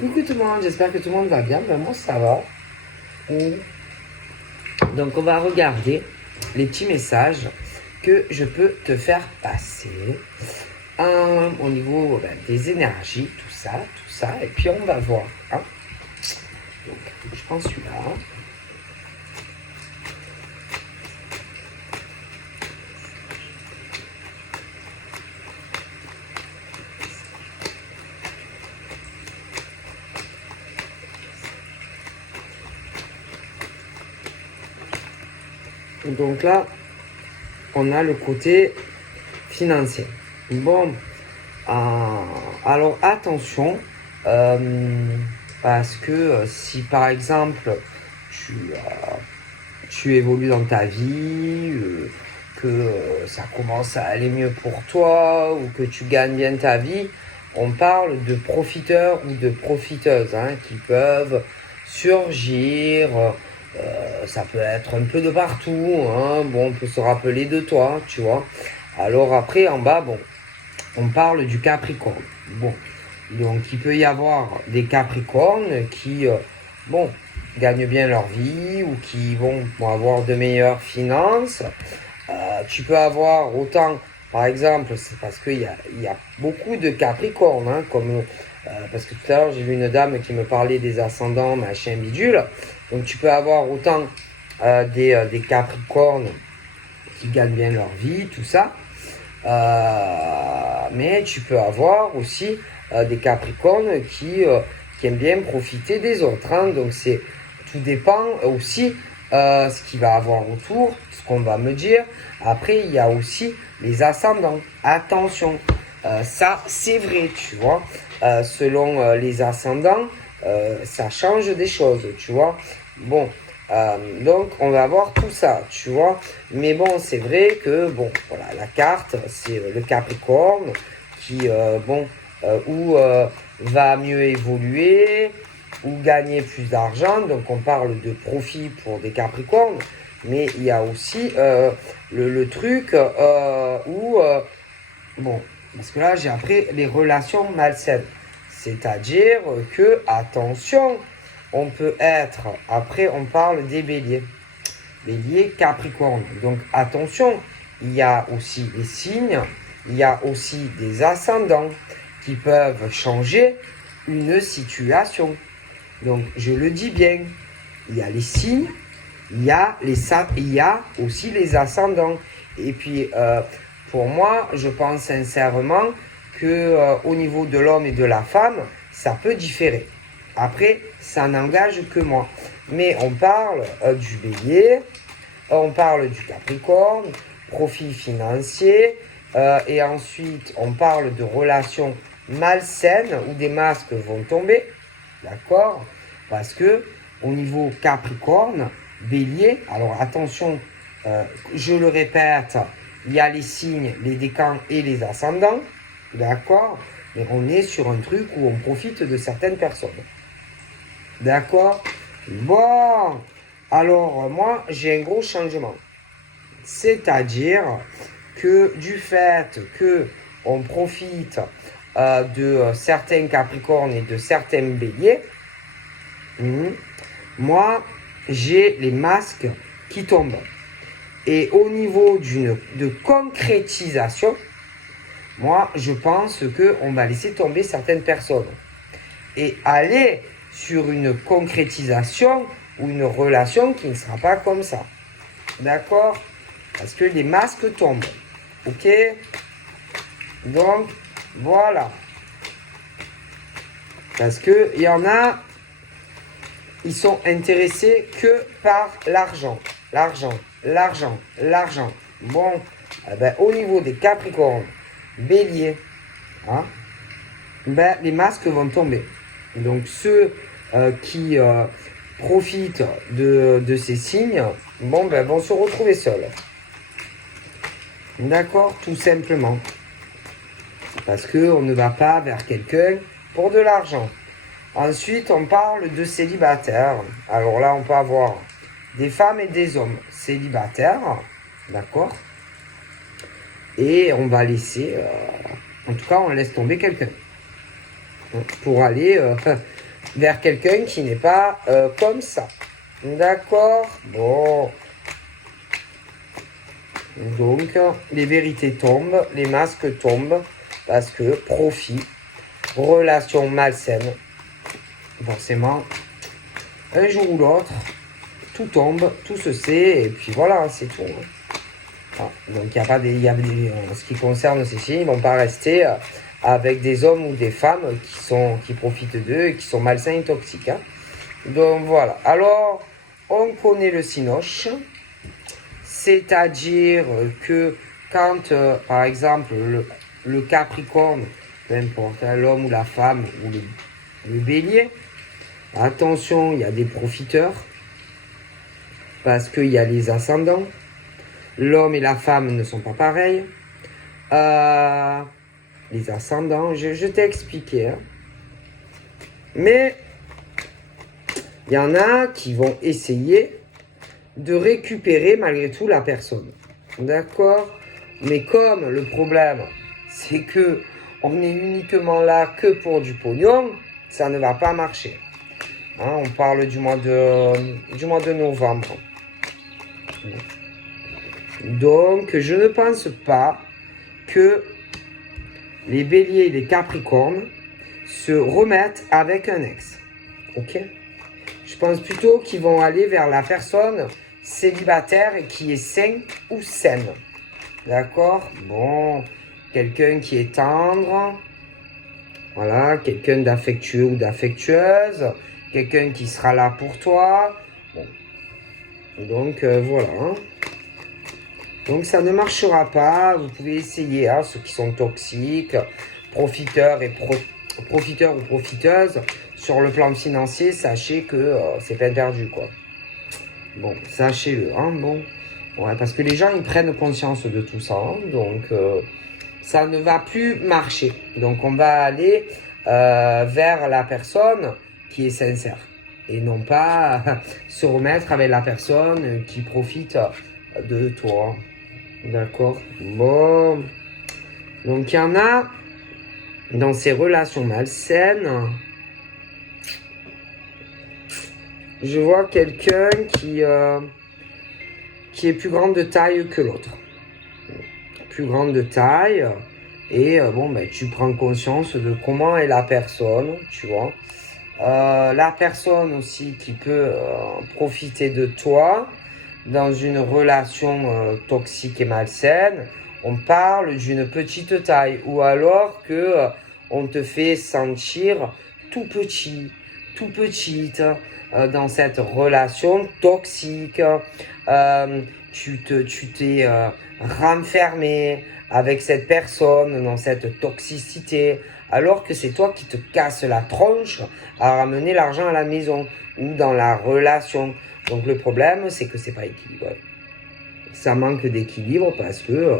Coucou tout le monde, j'espère que tout le monde va bien. Ben moi ça va. Donc on va regarder les petits messages que je peux te faire passer au niveau des énergies, tout ça. Et puis on va voir. Hein. Donc je prends celui-là. Donc là, on a le côté financier. Bon, alors attention, parce que si par exemple tu évolues dans ta vie, que ça commence à aller mieux pour toi ou que tu gagnes bien ta vie, on parle de profiteurs ou de profiteuses qui peuvent surgir. Ça peut être un peu de partout. Bon, on peut se rappeler de toi, tu vois. Alors après, en bas, bon, on parle du Capricorne. Bon, donc il peut y avoir des Capricornes qui, gagnent bien leur vie ou qui vont avoir de meilleures finances. Tu peux avoir autant, par exemple, c'est parce qu'il y a beaucoup de Capricornes, comme parce que tout à l'heure j'ai vu une dame qui me parlait des ascendants, machin bidule. Donc tu peux avoir autant des Capricornes qui gagnent bien leur vie, tout ça. Mais tu peux avoir aussi des Capricornes qui aiment bien profiter des autres. Donc tout dépend aussi ce qu'il va avoir autour, ce qu'on va me dire. Après, il y a aussi les ascendants. Attention, ça c'est vrai, tu vois. Selon les ascendants, ça change des choses, tu vois. Bon, donc on va voir tout ça, tu vois. Mais bon, c'est vrai que, bon, voilà, la carte, c'est le Capricorne qui, va mieux évoluer ou gagner plus d'argent. Donc on parle de profit pour des Capricornes. Mais il y a aussi le truc bon, parce que là, j'ai appris les relations malsaines. C'est-à-dire que, attention, on peut être, après on parle des béliers. Bélier, Capricorne. Donc attention, il y a aussi des signes, il y a aussi des ascendants qui peuvent changer une situation. Donc je le dis bien, il y a les signes, il y a aussi les ascendants. Et puis pour moi, je pense sincèrement que au niveau de l'homme et de la femme, ça peut différer. Après, ça n'engage que moi. Mais on parle du bélier, on parle du Capricorne, profit financier, et ensuite on parle de relations malsaines où des masques vont tomber, d'accord? Parce que au niveau Capricorne, bélier, alors attention, je le répète, il y a les signes, les décans et les ascendants, d'accord? Mais on est sur un truc où on profite de certaines personnes. D'accord? Bon, alors moi j'ai un gros changement. C'est-à-dire que du fait que on profite de certains Capricornes et de certains Béliers, moi j'ai les masques qui tombent. Et au niveau de concrétisation, moi je pense qu'on va laisser tomber certaines personnes. Et aller sur une concrétisation ou une relation qui ne sera pas comme ça. D'accord? Parce que les masques tombent. Ok? Donc, voilà. Parce qu'il y en a, ils sont intéressés que par l'argent. L'argent. Bon, au niveau des Capricornes, Bélier, les masques vont tomber. Donc ceux qui profitent de ces signes, vont se retrouver seuls. D'accord, tout simplement. Parce qu'on ne va pas vers quelqu'un pour de l'argent. Ensuite, on parle de célibataires. Alors là, on peut avoir des femmes et des hommes célibataires. D'accord? Et on va laisser, en tout cas, on laisse tomber quelqu'un. Pour aller vers quelqu'un qui n'est pas comme ça. D'accord? Bon. Donc, les vérités tombent, les masques tombent, parce que profit, relation malsaine, forcément, un jour ou l'autre, tout tombe, tout se sait, et puis voilà, c'est tout. Voilà. Donc, il y a des, en ce qui concerne ces filles, ils ne vont pas rester avec des hommes ou des femmes qui profitent d'eux et qui sont malsains et toxiques. Hein. Donc, voilà. Alors, on connaît le cinoche. C'est-à-dire que quand, par exemple, le Capricorne, peu importe, l'homme ou la femme ou le bélier, attention, il y a des profiteurs, parce qu'il y a les ascendants. L'homme et la femme ne sont pas pareils. Les ascendants, je t'ai expliqué. Hein. Mais il y en a qui vont essayer de récupérer malgré tout la personne. D'accord? Mais comme le problème, c'est que on est uniquement là que pour du pognon, ça ne va pas marcher. Hein, on parle du mois de novembre. Donc, je ne pense pas que les béliers et les capricornes se remettent avec un ex. Ok? Je pense plutôt qu'ils vont aller vers la personne célibataire et qui est sain ou saine. D'accord? Bon, quelqu'un qui est tendre. Voilà, quelqu'un d'affectueux ou d'affectueuse. Quelqu'un qui sera là pour toi. Bon. Donc, voilà. Hein. Donc, ça ne marchera pas. Vous pouvez essayer, hein, ceux qui sont toxiques, profiteurs ou profiteuses. Sur le plan financier, sachez que c'est peine perdue, quoi. Bon, sachez-le, hein, bon. Ouais, parce que les gens, ils prennent conscience de tout ça, hein, donc ça ne va plus marcher. Donc, on va aller vers la personne qui est sincère. Et non pas se remettre avec la personne qui profite de toi. D'accord? Bon. Donc, il y en a dans ces relations malsaines. Je vois quelqu'un qui est plus grande de taille que l'autre. Plus grande de taille. Et bon, ben, tu prends conscience de comment est la personne, tu vois. La personne aussi qui peut profiter de toi dans une relation toxique et malsaine. On parle d'une petite taille. Ou alors que on te fait sentir tout petit, tout petite dans cette relation toxique. Tu t'es renfermé avec cette personne dans cette toxicité, alors que c'est toi qui te casses la tronche à ramener l'argent à la maison ou dans la relation. Donc le problème, c'est que c'est pas équilibré. Ça manque d'équilibre parce que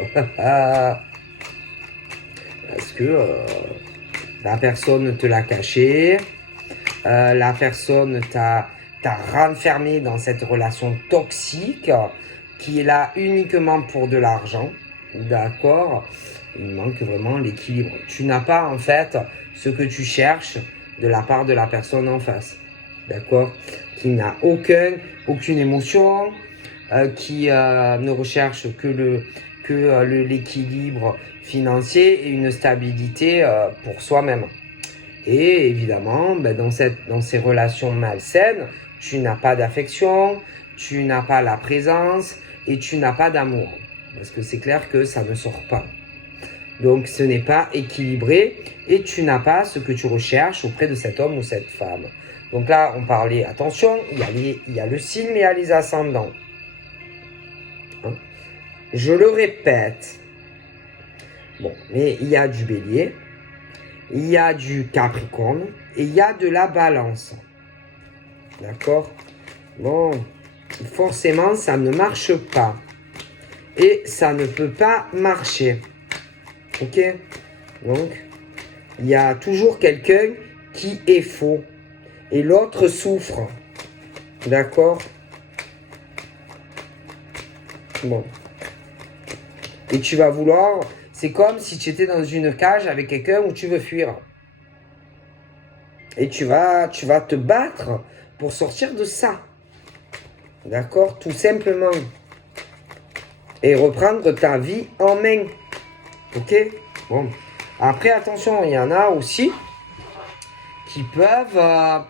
la personne te l'a caché, la personne t'a renfermé dans cette relation toxique qui est là uniquement pour de l'argent. D'accord? Il manque vraiment l'équilibre. Tu n'as pas en fait ce que tu cherches de la part de la personne en face. D'accord? Qui n'a aucune émotion, qui ne recherche que l'équilibre financier et une stabilité pour soi-même. Et évidemment, ben, dans ces relations malsaines, tu n'as pas d'affection, tu n'as pas la présence et tu n'as pas d'amour. Parce que c'est clair que ça ne sort pas. Donc ce n'est pas équilibré et tu n'as pas ce que tu recherches auprès de cet homme ou cette femme. Donc là, on parlait, attention, il y a le signe et il y a les ascendants. Hein? Je le répète. Bon, mais il y a du bélier, il y a du capricorne et il y a de la balance. D'accord? Bon, forcément, ça ne marche pas. Et ça ne peut pas marcher. Ok? Donc, il y a toujours quelqu'un qui est faux. Et l'autre souffre. D'accord? Bon. Et tu vas vouloir... C'est comme si tu étais dans une cage avec quelqu'un où tu veux fuir. Et tu vas te battre pour sortir de ça. D'accord? Tout simplement. Et reprendre ta vie en main. Ok? Bon. Après, attention, il y en a aussi qui peuvent...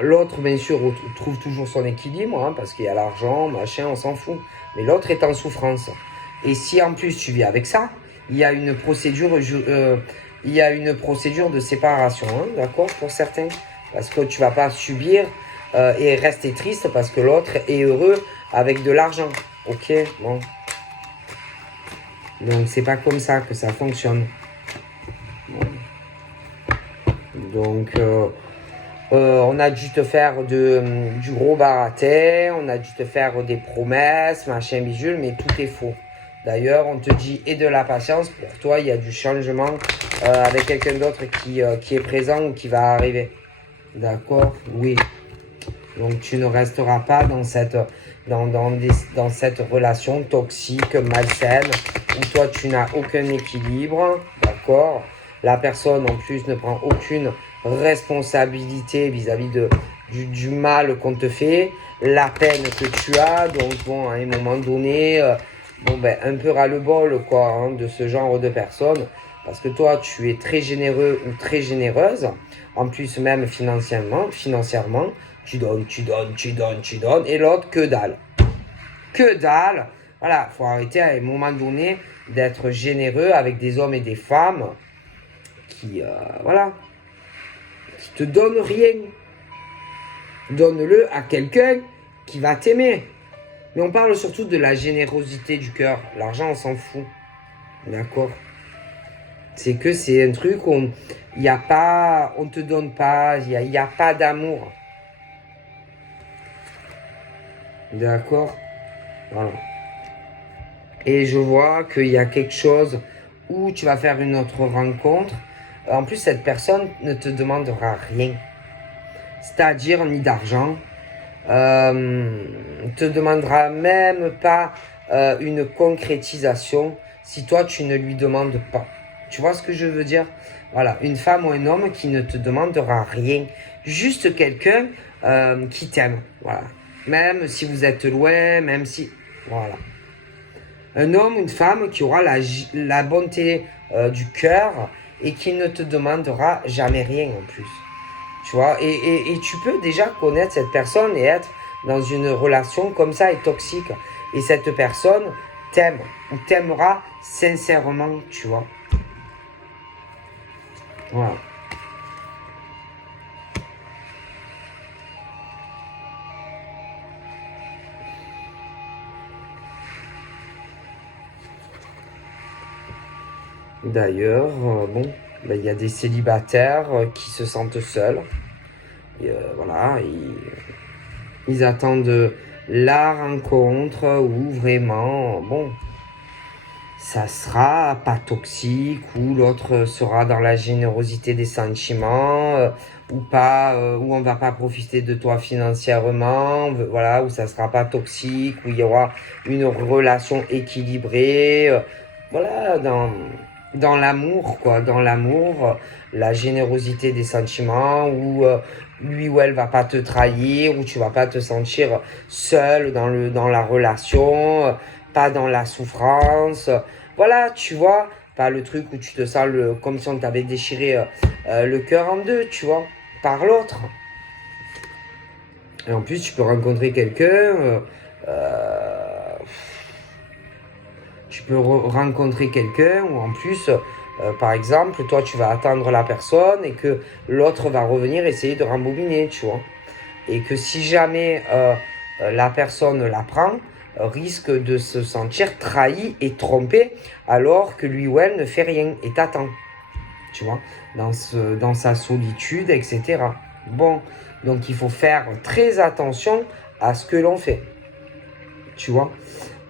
l'autre, bien sûr, trouve toujours son équilibre, hein, parce qu'il y a l'argent, machin, on s'en fout. Mais l'autre est en souffrance. Et si en plus tu vis avec ça, il y a une procédure, de séparation, hein, d'accord, pour certains. Parce que tu vas pas subir et rester triste parce que l'autre est heureux avec de l'argent. Ok, bon. Donc c'est pas comme ça que ça fonctionne. Donc on a dû te faire du gros baratin, on a dû te faire des promesses, machin bidule, mais tout est faux. D'ailleurs, on te dit et de la patience, pour toi, il y a du changement avec quelqu'un d'autre qui est présent ou qui va arriver. D'accord? Oui. Donc, tu ne resteras pas dans cette relation toxique, malsaine, où toi, tu n'as aucun équilibre. D'accord? La personne, en plus, ne prend aucune responsabilité vis-à-vis du mal qu'on te fait, la peine que tu as. Donc, bon, à un moment donné, un peu ras-le-bol, quoi, hein, de ce genre de personnes. Parce que toi, tu es très généreux ou très généreuse. En plus, même financièrement, tu donnes. Et l'autre, que dalle. Que dalle. Voilà, il faut arrêter à un moment donné d'être généreux avec des hommes et des femmes qui te donnent rien. Donne-le à quelqu'un qui va t'aimer. Mais on parle surtout de la générosité du cœur. L'argent, on s'en fout. D'accord? C'est que c'est un truc où il n'y a pas, on te donne pas, il n'y a pas d'amour. D'accord? Voilà. Et je vois qu'il y a quelque chose où tu vas faire une autre rencontre. En plus, cette personne ne te demandera rien. C'est-à-dire ni d'argent. Te demandera même pas une concrétisation si toi tu ne lui demandes pas. Tu vois ce que je veux dire? Voilà, une femme ou un homme qui ne te demandera rien. Juste quelqu'un qui t'aime. Voilà. Même si vous êtes loin, même si... Voilà. Un homme, une femme qui aura la bonté du cœur et qui ne te demandera jamais rien en plus. Tu vois, et tu peux déjà connaître cette personne et être dans une relation comme ça et toxique. Et cette personne t'aime ou t'aimera sincèrement, tu vois. Voilà. D'ailleurs, il y a des célibataires qui se sentent seuls. Et, voilà, ils attendent la rencontre où vraiment, ça sera pas toxique, où l'autre sera dans la générosité des sentiments, ou pas, où on va pas profiter de toi financièrement, voilà, où ça sera pas toxique, où il y aura une relation équilibrée, voilà, dans l'amour, quoi, dans l'amour, la générosité des sentiments, où lui ou elle va pas te trahir, où tu vas pas te sentir seul dans la relation, pas dans la souffrance. Voilà, tu vois, pas le truc où tu te sens comme si on t'avait déchiré le cœur en deux, tu vois, par l'autre. Et en plus, tu peux rencontrer quelqu'un, rencontrer quelqu'un où en plus, par exemple, toi, tu vas attendre la personne et que l'autre va revenir essayer de rembobiner, tu vois. Et que si jamais la personne l'apprend, risque de se sentir trahi et trompé alors que lui ou elle ne fait rien et t'attend, tu vois, dans sa solitude, etc. Bon, donc il faut faire très attention à ce que l'on fait, tu vois.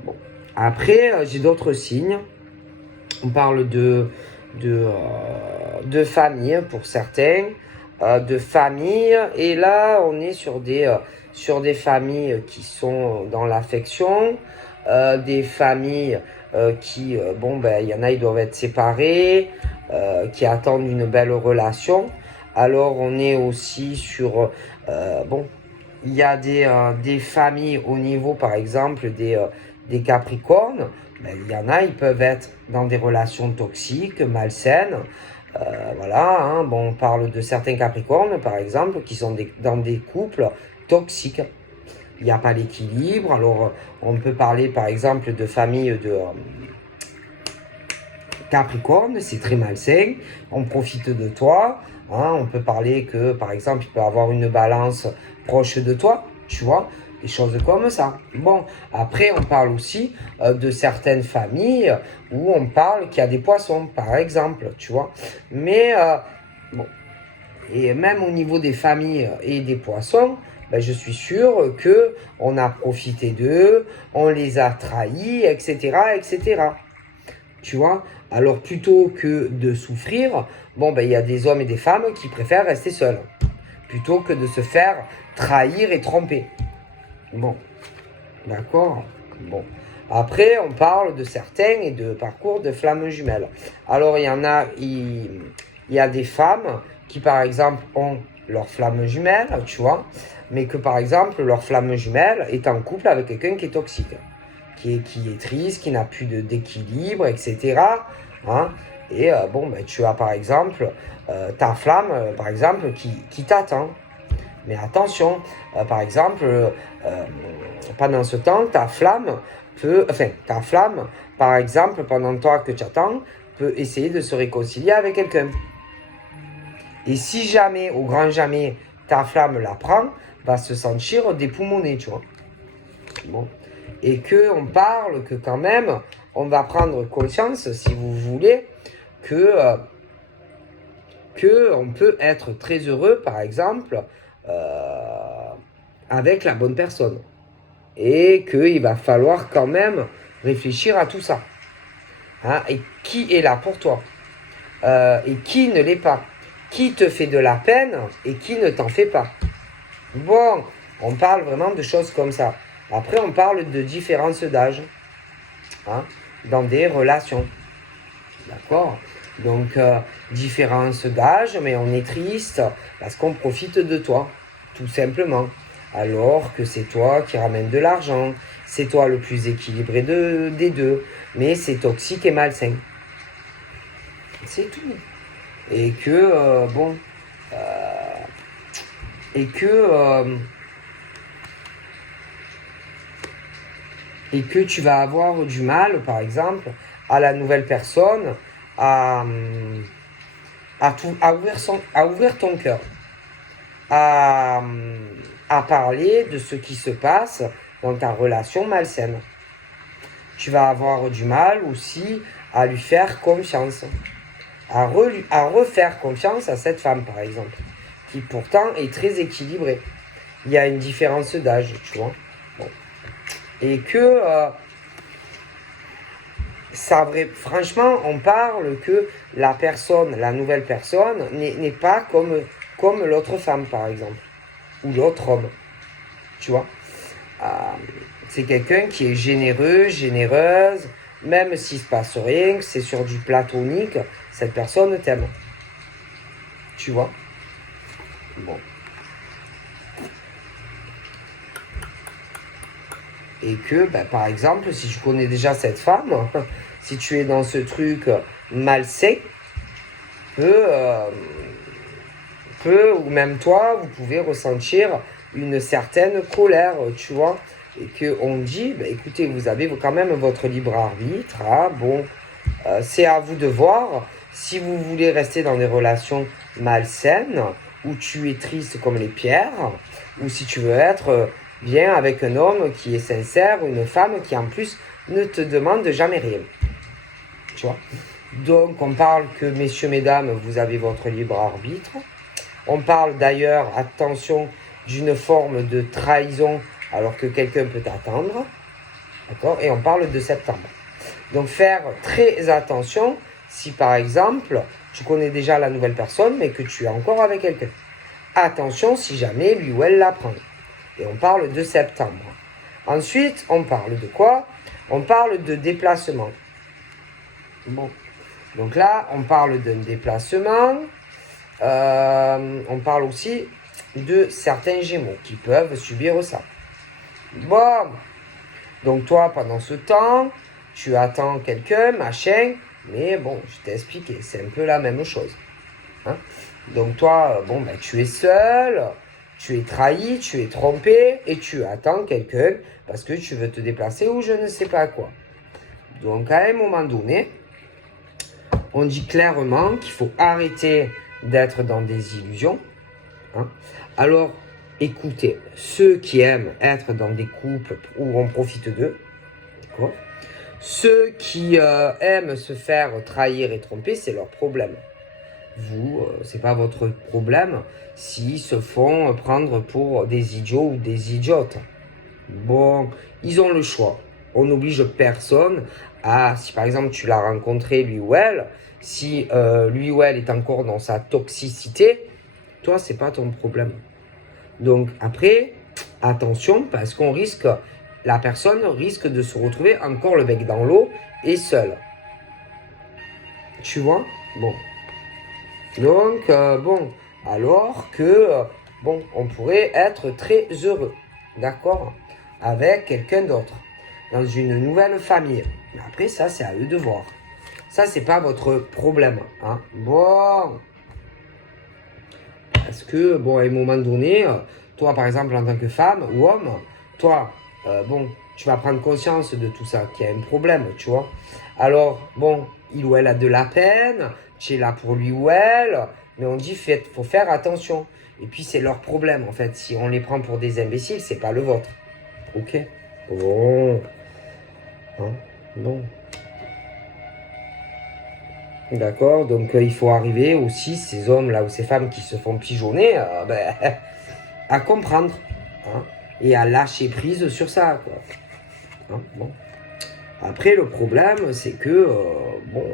Bon. Après, j'ai d'autres signes. On parle de famille pour certains, de famille, et là on est sur des familles qui sont dans l'affection, des familles qui, il y en a, ils doivent être séparés, qui attendent une belle relation. Alors on est aussi sur, bon, il y a des familles au niveau par exemple des Capricornes. Ben, il y en a, ils peuvent être dans des relations toxiques, malsaines. Voilà, hein, bon, on parle de certains Capricornes par exemple qui sont dans des couples toxiques. Il n'y a pas d'équilibre. Alors on peut parler par exemple de familles de Capricorne, c'est très malsain, on profite de toi, hein, on peut parler que, par exemple, il peut avoir une balance proche de toi, tu vois, des choses comme ça. Bon, après, on parle aussi de certaines familles où on parle qu'il y a des poissons, par exemple, tu vois. Mais, bon, et même au niveau des familles et des poissons, ben, je suis sûr que on a profité d'eux, on les a trahis, etc., etc. Tu vois? Alors plutôt que de souffrir, bon, ben, il y a des hommes et des femmes qui préfèrent rester seuls, plutôt que de se faire trahir et tromper. Bon, d'accord? Bon. Après, on parle de certains et de parcours de flammes jumelles. Alors, il y a des femmes qui, par exemple, ont leur flamme jumelle, tu vois, mais que, par exemple, leur flamme jumelle est en couple avec quelqu'un qui est toxique, qui est triste, qui n'a plus d'équilibre, etc. Hein. Et bon, ben, tu as, par exemple, ta flamme, par exemple, qui t'attend. Mais attention, par exemple, pendant ce temps, ta flamme, par exemple, pendant toi que tu attends, peut essayer de se réconcilier avec quelqu'un. Et si jamais, au grand jamais, ta flamme la prend, va se sentir dépoumonée, tu vois. Bon. Et qu'on parle que quand même, on va prendre conscience, si vous voulez, que on peut être très heureux, par exemple, avec la bonne personne. Et qu'il va falloir quand même réfléchir à tout ça. Hein, et qui est là pour toi et qui ne l'est pas. Qui te fait de la peine et qui ne t'en fait pas. Bon, on parle vraiment de choses comme ça. Après, on parle de différence d'âge, hein, dans des relations. D'accord? Donc, différence d'âge, mais on est triste parce qu'on profite de toi, tout simplement. Alors que c'est toi qui ramène de l'argent, c'est toi le plus équilibré des deux, mais c'est toxique et malsain. C'est tout. Et que, bon, et que, et que tu vas avoir du mal, par exemple, à la nouvelle personne, à ouvrir ton cœur, à, à parler de ce qui se passe dans ta relation malsaine. Tu vas avoir du mal aussi à lui faire confiance, à refaire confiance à cette femme, par exemple, qui pourtant est très équilibrée. Il y a une différence d'âge, tu vois. Bon. Et que ça vrai, franchement, on parle que la personne, la nouvelle personne, n'est pas comme l'autre femme, par exemple, ou l'autre homme, tu vois. C'est quelqu'un qui est généreux, généreuse, même s'il ne se passe rien, que c'est sur du platonique, cette personne t'aime. Tu vois. Bon. Et que, ben, par exemple, si tu connais déjà cette femme, si tu es dans ce truc malsain, ou même toi, vous pouvez ressentir une certaine colère, tu vois. Et qu'on dit, ben, écoutez, vous avez quand même votre libre arbitre, hein, bon, c'est à vous de voir si vous voulez rester dans des relations malsaines, où tu es triste comme les pierres, ou si tu veux être bien avec un homme qui est sincère, ou une femme qui en plus ne te demande jamais rien. Tu vois. Donc on parle que, messieurs, mesdames, vous avez votre libre arbitre. On parle d'ailleurs, attention, d'une forme de trahison alors que quelqu'un peut t'attendre. D'accord. Et on parle de septembre. Donc faire très attention si par exemple tu connais déjà la nouvelle personne mais que tu es encore avec quelqu'un. Attention si jamais lui ou elle l'apprend. Et on parle de septembre. Ensuite, on parle de quoi? On parle de déplacement. Bon. Donc là, on parle d'un déplacement. On parle aussi de certains Gémeaux qui peuvent subir ça. Bon, donc toi, pendant ce temps, tu attends quelqu'un, machin, mais bon, je t'ai expliqué, c'est un peu la même chose. Hein. Donc toi, bon, ben, tu es seul, tu es trahi, tu es trompé, et tu attends quelqu'un parce que tu veux te déplacer ou je ne sais pas quoi. Donc à un moment donné, on dit clairement qu'il faut arrêter d'être dans des illusions. Hein. Alors, écoutez, ceux qui aiment être dans des couples où on profite d'eux, d'accord. Ceux qui aiment se faire trahir et tromper, c'est leur problème. Vous, c'est pas votre problème s'ils se font prendre pour des idiots ou des idiotes. Bon, ils ont le choix. On n'oblige personne à, si par exemple tu l'as rencontré lui ou elle, si lui ou elle est encore dans sa toxicité, toi c'est pas ton problème. Donc après, attention parce qu'on risque, la personne risque de se retrouver encore le bec dans l'eau et seule. Tu vois? Bon. Donc, bon, alors que, bon, on pourrait être très heureux, d'accord, avec quelqu'un d'autre, dans une nouvelle famille. Mais après, ça, c'est à eux de voir. Ça, c'est pas votre problème, hein. Bon. Parce que, bon, à un moment donné, toi, par exemple, en tant que femme ou homme, toi, bon, tu vas prendre conscience de tout ça, qu'il y a un problème, tu vois. Alors, bon, il ou elle a de la peine, tu es là pour lui ou elle, mais on dit, faut faire attention. Et puis, c'est leur problème, en fait. Si on les prend pour des imbéciles, c'est pas le vôtre. Ok? Bon. Hein? Bon. D'accord, donc il faut arriver aussi, ces hommes là ou ces femmes qui se font pigeonner, ben, à comprendre, hein, et à lâcher prise sur ça, quoi. Hein, bon. Après, le problème, c'est que, bon,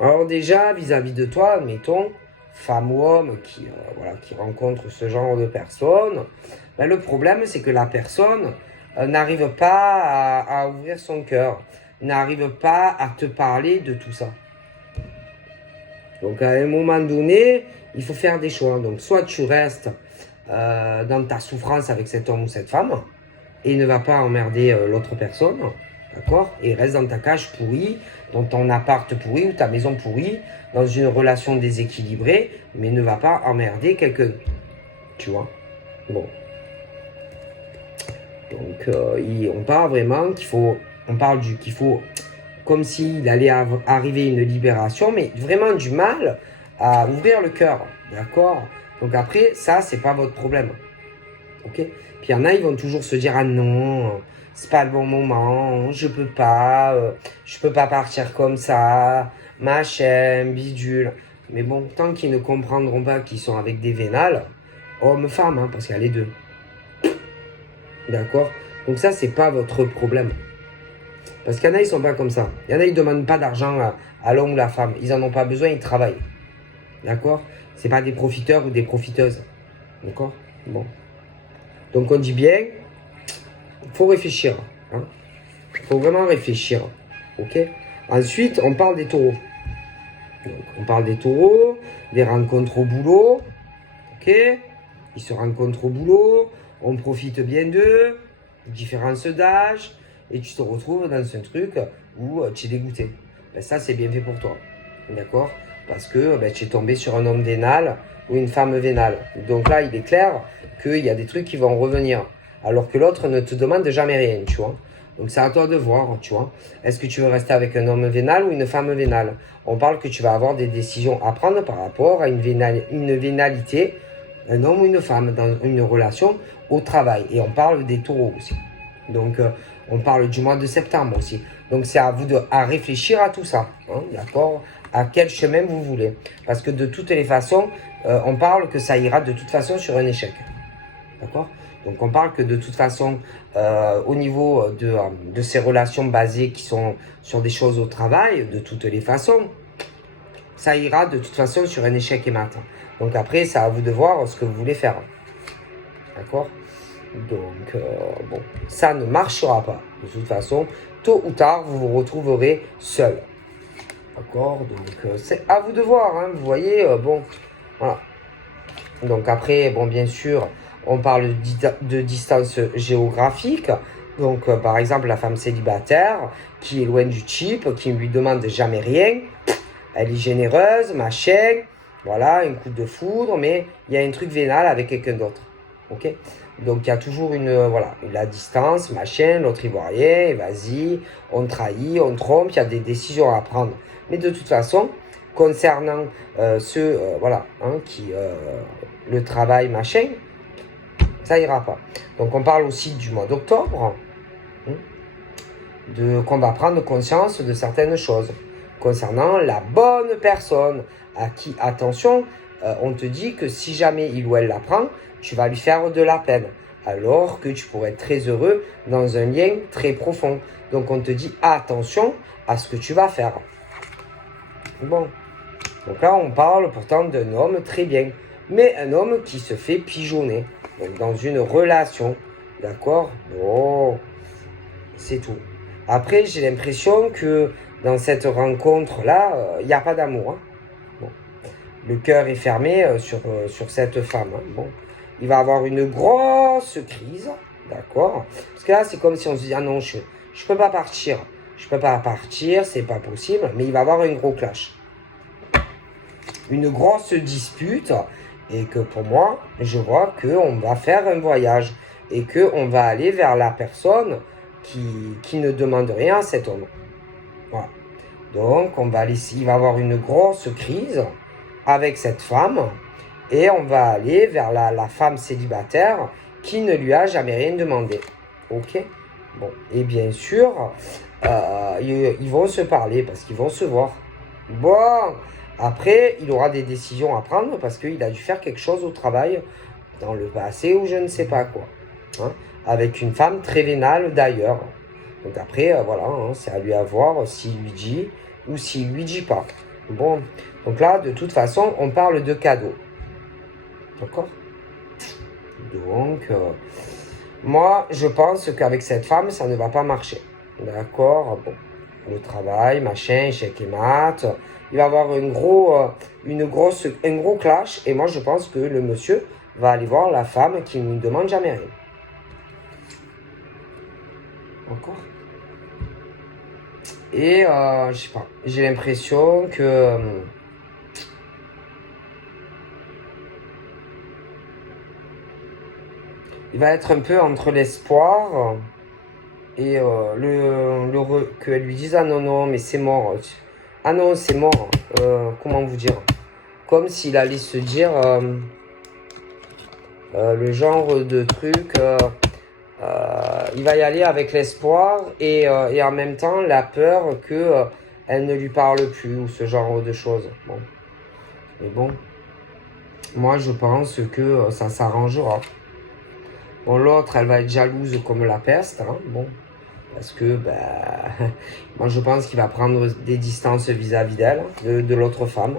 alors déjà, vis-à-vis de toi, admettons, femme ou homme qui, voilà, qui rencontre ce genre de personnes, ben, le problème, c'est que la personne n'arrive pas à ouvrir son cœur, n'arrive pas à te parler de tout ça. Donc à un moment donné, il faut faire des choix. Donc soit tu restes dans ta souffrance avec cet homme ou cette femme et ne va pas emmerder l'autre personne, d'accord? Et reste dans ta cage pourrie, dans ton appart pourri ou ta maison pourrie, dans une relation déséquilibrée, mais ne va pas emmerder quelqu'un. Tu vois? Bon. Donc on parle vraiment qu'il faut, qu'il faut, comme s'il allait arriver une libération, mais vraiment du mal à ouvrir le cœur, d'accord? Donc après, ça, c'est pas votre problème, ok? Puis il y en a, ils vont toujours se dire, ah non, c'est pas le bon moment, je peux pas partir comme ça, machin, bidule. Mais bon, tant qu'ils ne comprendront pas qu'ils sont avec des vénales, hommes-femmes, hein, parce qu'il y a les deux. D'accord? Donc ça, c'est pas votre problème. Parce qu'il y en a, ils sont pas comme ça. Il y en a, ils demandent pas d'argent à l'homme ou la femme. Ils en ont pas besoin, ils travaillent. D'accord? C'est pas des profiteurs ou des profiteuses. D'accord? Bon. Donc on dit bien, faut réfléchir. Hein? Faut vraiment réfléchir. Ok? Ensuite, on parle des taureaux. Donc, on parle des taureaux, des rencontres au boulot. Ok? Ils se rencontrent au boulot, on profite bien d'eux, différence d'âge, et tu te retrouves dans un truc où tu es dégoûté. Ben ça, c'est bien fait pour toi. D'accord? Parce que ben, tu es tombé sur un homme vénal ou une femme vénale. Donc là, il est clair qu'il y a des trucs qui vont revenir. Alors que l'autre ne te demande jamais rien, tu vois. Donc c'est à toi de voir, tu vois. Est-ce que tu veux rester avec un homme vénal ou une femme vénale? On parle que tu vas avoir des décisions à prendre par rapport à une vénalité, un homme ou une femme dans une relation au travail. Et on parle des taureaux aussi. Donc, on parle du mois de septembre aussi. Donc, c'est à vous à réfléchir à tout ça. Hein, d'accord? À quel chemin vous voulez. Parce que de toutes les façons, on parle que ça ira de toute façon sur un échec. D'accord? Donc, on parle que de toute façon, au niveau de ces relations basées qui sont sur des choses au travail, de toutes les façons, ça ira de toute façon sur un échec et mat. Donc après, c'est à vous de voir ce que vous voulez faire. D'accord? Donc, bon, ça ne marchera pas. De toute façon, tôt ou tard, vous vous retrouverez seul. D'accord? Donc, c'est à vous de voir, hein. Vous voyez, bon, voilà. Donc après, bon, bien sûr, on parle de distance géographique. Donc, par exemple, la femme célibataire qui est loin du type, qui ne lui demande jamais rien. Elle est généreuse, machin. Voilà, un coup de foudre, mais il y a un truc vénal avec quelqu'un d'autre. Ok? Donc, il y a toujours voilà, la distance, machin, l'autre il voit rien, vas-y, on trahit, on trompe, il y a des décisions à prendre. Mais de toute façon, concernant ceux, voilà, hein, qui, le travail, machin, ça ira pas. Donc, on parle aussi du mois d'octobre, hein, qu'on va prendre conscience de certaines choses concernant la bonne personne à qui, attention, on te dit que si jamais il ou elle la prend, tu vas lui faire de la peine, alors que tu pourrais être très heureux dans un lien très profond. Donc on te dit attention à ce que tu vas faire. Bon, donc là on parle pourtant d'un homme très bien, mais un homme qui se fait pigeonner, donc dans une relation, d'accord? Bon, c'est tout. Après, j'ai l'impression que dans cette rencontre-là, il n'y a pas d'amour. Hein. Bon. Le cœur est fermé sur cette femme. Hein. Bon. Il va avoir une grosse crise, d'accord? Parce que là, c'est comme si on se dit, ah non, je ne peux pas partir. Je ne peux pas partir, c'est pas possible. Mais il va avoir un gros clash. Une grosse dispute. Et que pour moi, je vois qu'on va faire un voyage. Et qu'on va aller vers la personne qui ne demande rien à cet homme. Voilà. Donc, il va avoir une grosse crise avec cette femme et on va aller vers la femme célibataire qui ne lui a jamais rien demandé. Ok? Bon, et bien sûr, ils vont se parler parce qu'ils vont se voir. Bon, après, il aura des décisions à prendre parce qu'il a dû faire quelque chose au travail dans le passé ou je ne sais pas quoi. Hein, avec une femme très vénale d'ailleurs. Donc après, voilà, hein, c'est à lui à voir s'il lui dit ou s'il lui dit pas. Bon, donc là, de toute façon, on parle de cadeaux. D'accord? Donc, moi, je pense qu'avec cette femme, ça ne va pas marcher. D'accord? Bon, le travail, machin, échec et maths. Il va y avoir un gros clash. Et moi, je pense que le monsieur va aller voir la femme qui ne lui demande jamais rien. D'accord? Et je sais pas, j'ai l'impression que il va être un peu entre l'espoir et qu'elle lui dise ah non non mais c'est mort, ah non c'est mort, comment vous dire, comme s'il allait se dire le genre de truc, il va y aller avec l'espoir et en même temps la peur que elle ne lui parle plus ou ce genre de choses. Bon, mais bon, moi je pense que ça s'arrangera. Bon, l'autre, elle va être jalouse comme la peste, hein, bon, parce que, moi je pense qu'il va prendre des distances vis-à-vis d'elle, de l'autre femme.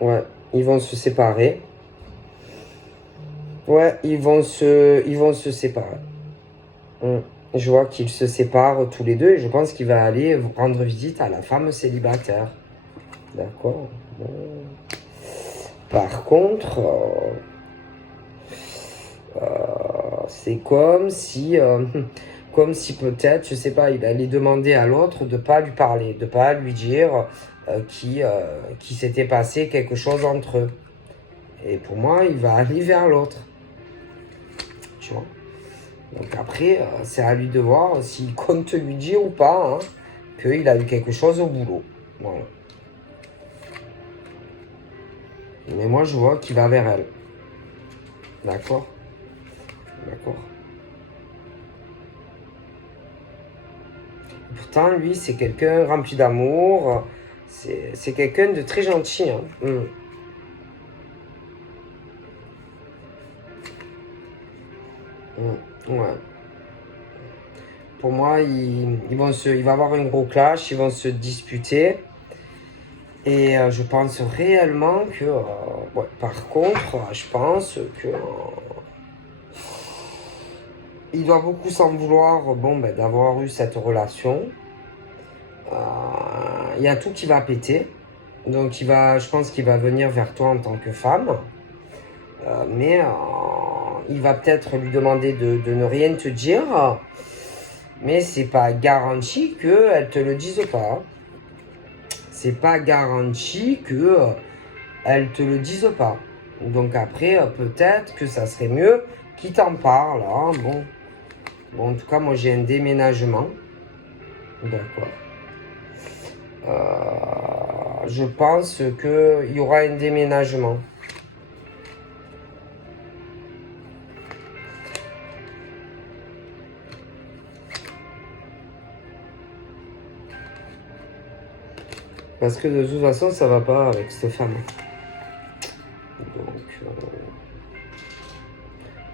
Ouais, ils vont se séparer. Ouais, ils vont se séparer. Je vois qu'ils se séparent tous les deux et je pense qu'il va aller rendre visite à la femme célibataire. D'accord. Bon. Par contre, c'est comme si peut-être, je sais pas, il allait demander à l'autre de pas lui parler, de pas lui dire qui s'était passé quelque chose entre eux. Et pour moi, il va aller vers l'autre. Tu vois. Donc après, c'est à lui de voir s'il compte lui dire ou pas, hein, qu'il a eu quelque chose au boulot. Voilà. Mais moi, je vois qu'il va vers elle. D'accord? D'accord. Pourtant, lui, c'est quelqu'un rempli d'amour. C'est quelqu'un de très gentil. Hein. Ouais. Pour moi, il va avoir un gros clash, ils vont se disputer. Et je pense réellement que, ouais, par contre, je pense que il doit beaucoup s'en vouloir, bon, ben, d'avoir eu cette relation. Il y a tout qui va péter. Donc je pense qu'il va venir vers toi en tant que femme. Mais il va peut-être lui demander de ne rien te dire. Mais c'est pas garanti qu'elle te le dise pas. C'est pas garanti qu'elle te le dise pas. Donc après, peut-être que ça serait mieux qu'il t'en parle. Hein. Bon, en tout cas, moi j'ai un déménagement. D'accord. Je pense qu'il y aura un déménagement. Parce que de toute façon, ça va pas avec cette femme. Donc,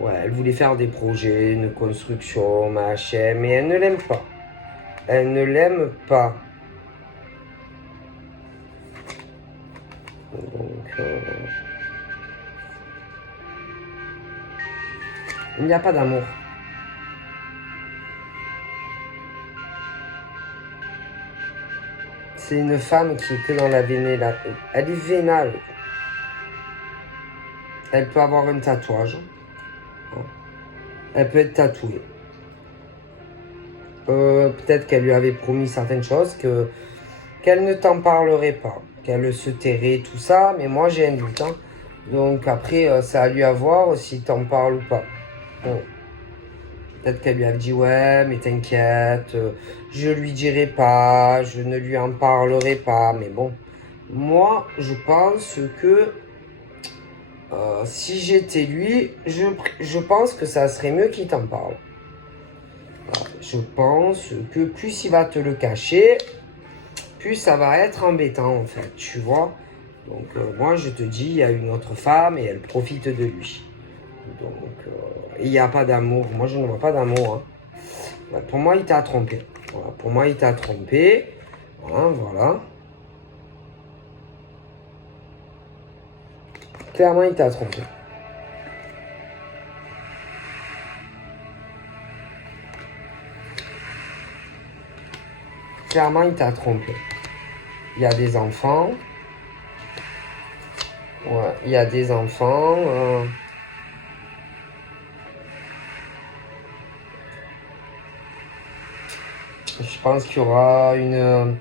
ouais, elle voulait faire des projets, une construction, machin, mais elle ne l'aime pas. Elle ne l'aime pas. Donc, il n'y a pas d'amour. C'est une femme qui est que dans la vénale. Elle est vénale. Elle peut avoir un tatouage. Elle peut être tatouée. Peut-être qu'elle lui avait promis certaines choses, qu'elle ne t'en parlerait pas, qu'elle se tairait, tout ça, mais moi j'ai un doute. Hein. Donc après, ça a lui à voir s'il t'en parle ou pas. Bon. Peut-être qu'elle lui a dit ouais, mais t'inquiète, je lui dirai pas, je ne lui en parlerai pas. Mais bon, moi je pense que si j'étais lui, je pense que ça serait mieux qu'il t'en parle. Je pense que plus il va te le cacher, plus ça va être embêtant en fait, tu vois. Donc moi je te dis, il y a une autre femme et elle profite de lui. Donc il n'y a pas d'amour. Moi je ne vois pas d'amour. Hein. Ouais, pour moi il t'a trompé. Voilà, pour moi il t'a trompé. Voilà. Clairement il t'a trompé. Clairement il t'a trompé. Il y a des enfants. Ouais, il y a des enfants. Je pense qu'il y aura une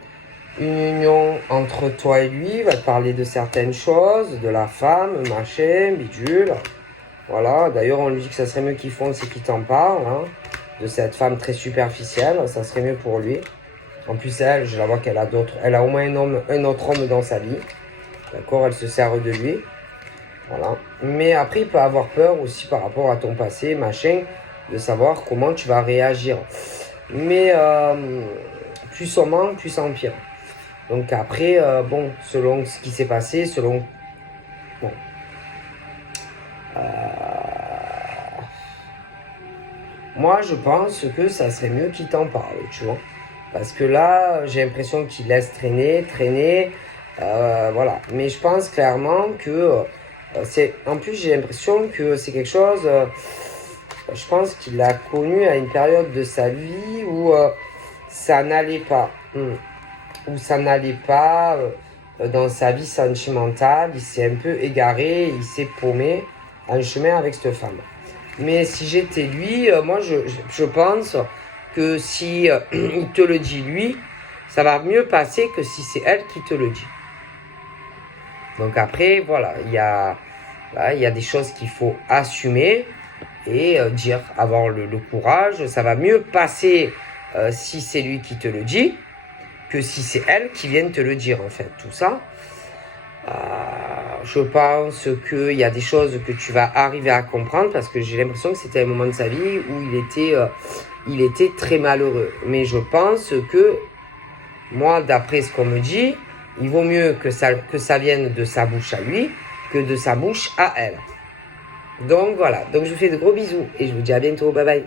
union entre toi et lui. Il va te parler de certaines choses, de la femme, machin, bidule. Voilà. D'ailleurs, on lui dit que ça serait mieux qu'il fonce et qu'il t'en parle. Hein, de cette femme très superficielle. Ça serait mieux pour lui. En plus, elle, je la vois qu'elle a d'autres. Elle a au moins un autre homme dans sa vie. D'accord, elle se sert de lui. Voilà. Mais après, il peut avoir peur aussi par rapport à ton passé, machin, de savoir comment tu vas réagir. Mais plus on ment, plus ça empire. Donc après, bon, selon ce qui s'est passé, selon... Bon. Moi, je pense que ça serait mieux qu'il t'en parle, tu vois. Parce que là, j'ai l'impression qu'il laisse traîner. Voilà. Mais je pense clairement que c'est... En plus, j'ai l'impression que c'est quelque chose... je pense qu'il l'a connu à une période de sa vie où ça n'allait pas. Où ça n'allait pas dans sa vie sentimentale. Il s'est un peu égaré, il s'est paumé en chemin avec cette femme. Mais si j'étais lui, moi je pense que si il te le dit lui, ça va mieux passer que si c'est elle qui te le dit. Donc après, voilà, il y a des choses qu'il faut assumer et dire, avoir le courage. Ça va mieux passer si c'est lui qui te le dit que si c'est elle qui vient te le dire, en fait, tout ça. Je pense qu'il y a des choses que tu vas arriver à comprendre parce que j'ai l'impression que c'était un moment de sa vie où il était très malheureux. Mais je pense que, moi, d'après ce qu'on me dit, il vaut mieux que ça vienne de sa bouche à lui que de sa bouche à elle. Donc voilà, donc je vous fais de gros bisous et je vous dis à bientôt, bye bye.